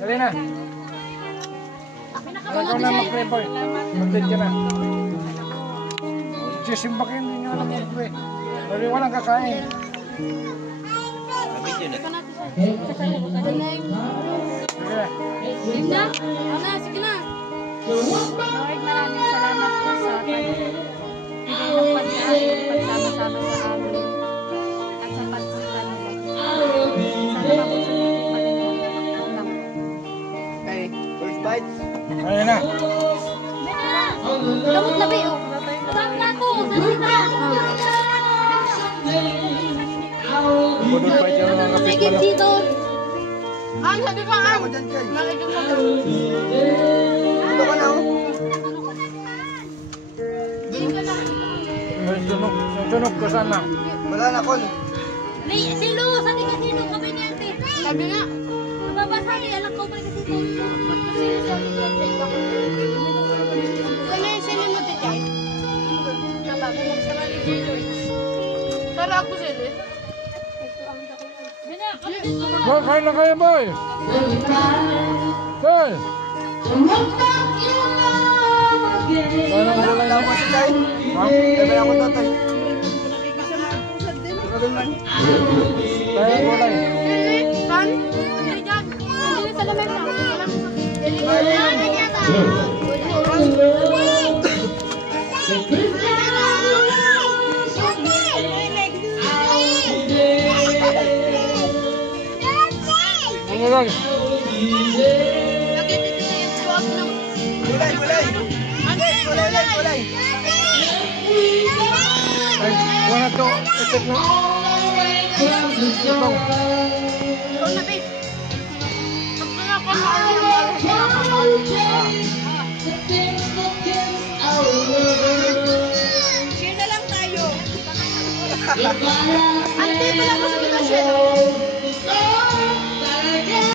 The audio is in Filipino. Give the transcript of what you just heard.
Dali na. Ikaw na mag-pray, boy. Mag-lead ka na. Sisimba kayo, hindi nyo alam mag-pray. Pero walang kakain. Mabit yun eh. Sige na. Ana, sige na. Lord, maraming salamat po sa pagbigay ng pagkain, pagsama-sama sa amin, at sa pagpunta nila. Sana mabusunod pa rin yung ulam. Okay, first bite. Ayun na. Gamot na ba yun? Tama na ako, salita. Budot pa ito mga kapit Sige pala. dito. Sabi ka, Ako dyan, Kay. nakikita ka. Dito ka na, oh. Sunog ko sana. Wala na, Kon. Silo, sabi ka silo kami ni ate. Sabi nga, Mababasa niya, alam ko pa kasi ito. ano yung sili mo dito? Para ako sili. Boy, kain na kayo, boy. Boy. Sana mo Wala lang mo si Kay. Ha? Sabi ako tatay. Tulong lang. Kaya mo lang. Kan? Hindi dyan. Hindi sa lamay na. Ano lang? Lagi dito na yung suwag ng... Kulay, kulay. Kulay, kulay. Ay, wala to. Isip na. Ikaw. Ikaw na, babe. Pagka na ako share na lang tayo. Ante, pala ko